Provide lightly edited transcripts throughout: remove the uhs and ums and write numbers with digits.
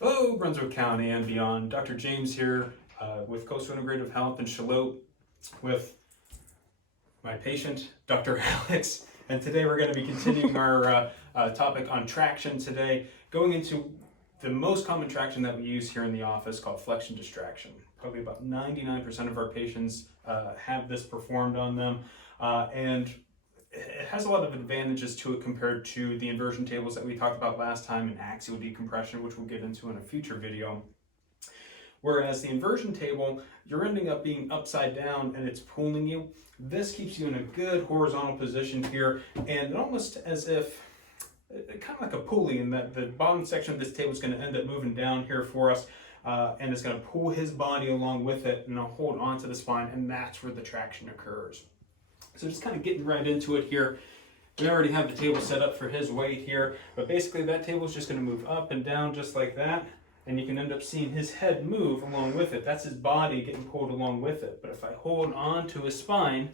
Hello, Brunswick County and beyond. Dr. James here with Coastal Integrative Health in Charlotte with my patient, Dr. Alex. And today we're going to be continuing our topic on traction today, going into the most common traction that we use here in the office called flexion distraction. Probably about 99% of our patients have this performed on them. And it has a lot of advantages to it compared to the inversion tables that we talked about last time and axial decompression, which we'll get into in a future video. Whereas the inversion table, you're ending up being upside down and it's pulling you. This keeps you in a good horizontal position here, and almost as if, kind of like a pulley, in that the bottom section of this table is going to end up moving down here for us, and it's going to pull his body along with it and hold onto the spine, and that's where the traction occurs. So just kind of getting right into it here. We already have the table set up for his weight here, but basically that table is just going to move up and down just like that, and you can end up seeing his head move along with it. That's his body getting pulled along with it. But if I hold on to his spine,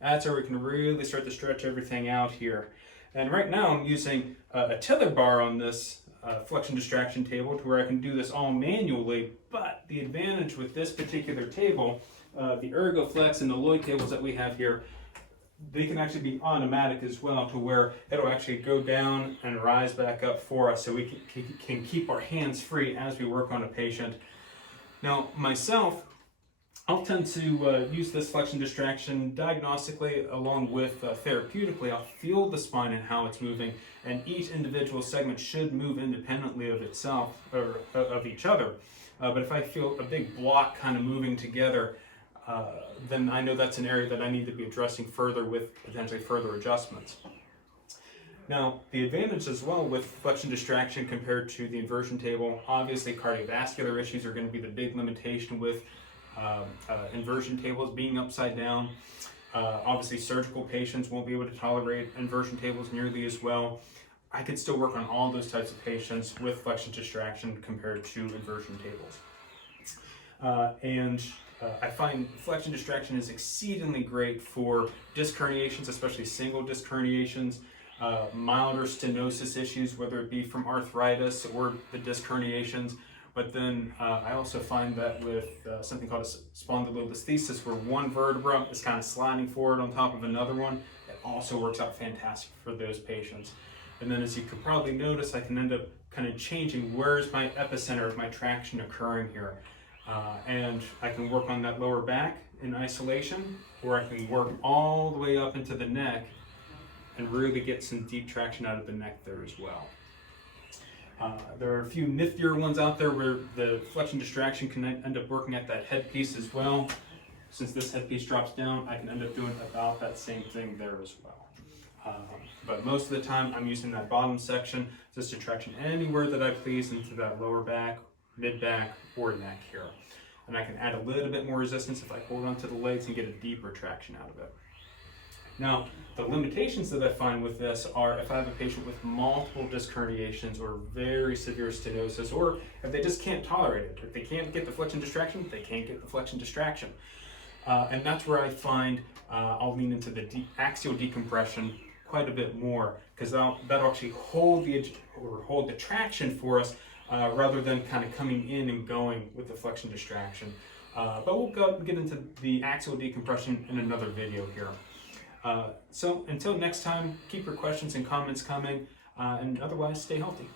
that's where we can really start to stretch everything out here. And right now I'm using a tether bar on this flexion distraction table to where I can do this all manually, but the advantage with this particular table, the ErgoFlex and the Lloyd tables that we have here, they can actually be automatic as well, to where it'll actually go down and rise back up for us, so we can keep our hands free as we work on a patient. Now myself, I'll tend to use this flexion distraction diagnostically along with therapeutically. I'll feel the spine and how it's moving, and each individual segment should move independently of itself or of each other. But if I feel a big block kind of moving together, then I know that's an area that I need to be addressing further with potentially further adjustments. Now, the advantage as well with flexion distraction compared to the inversion table, obviously cardiovascular issues are going to be the big limitation with inversion tables being upside down. Obviously surgical patients won't be able to tolerate inversion tables nearly as well. I could still work on all those types of patients with flexion distraction compared to inversion tables. I find flexion distraction is exceedingly great for disc herniations, especially single disc herniations, milder stenosis issues, whether it be from arthritis or the disc herniations. But then I also find that with something called a spondylolisthesis, where one vertebra is kind of sliding forward on top of another one, it also works out fantastic for those patients. And then, as you could probably notice, I can end up kind of changing where's my epicenter of my traction occurring here. And I can work on that lower back in isolation, or I can work all the way up into the neck and really get some deep traction out of the neck there as well. There are a few niftier ones out there where the flexion distraction can end up working at that headpiece as well. Since this headpiece drops down, I can end up doing about that same thing there as well. But most of the time I'm using that bottom section, just to traction anywhere that I please into that lower back, mid-back, or neck here. And I can add a little bit more resistance if I hold onto the legs and get a deeper traction out of it. Now, the limitations that I find with this are if I have a patient with multiple disc herniations or very severe stenosis, or if they just can't tolerate it. If they can't get the flexion distraction, they can't get the flexion distraction. And that's where I find I'll lean into the axial decompression quite a bit more, because that'll actually hold the traction for us, rather than kind of coming in and going with the flexion distraction. But we'll get into the axial decompression in another video here. So until next time, keep your questions and comments coming, and otherwise stay healthy.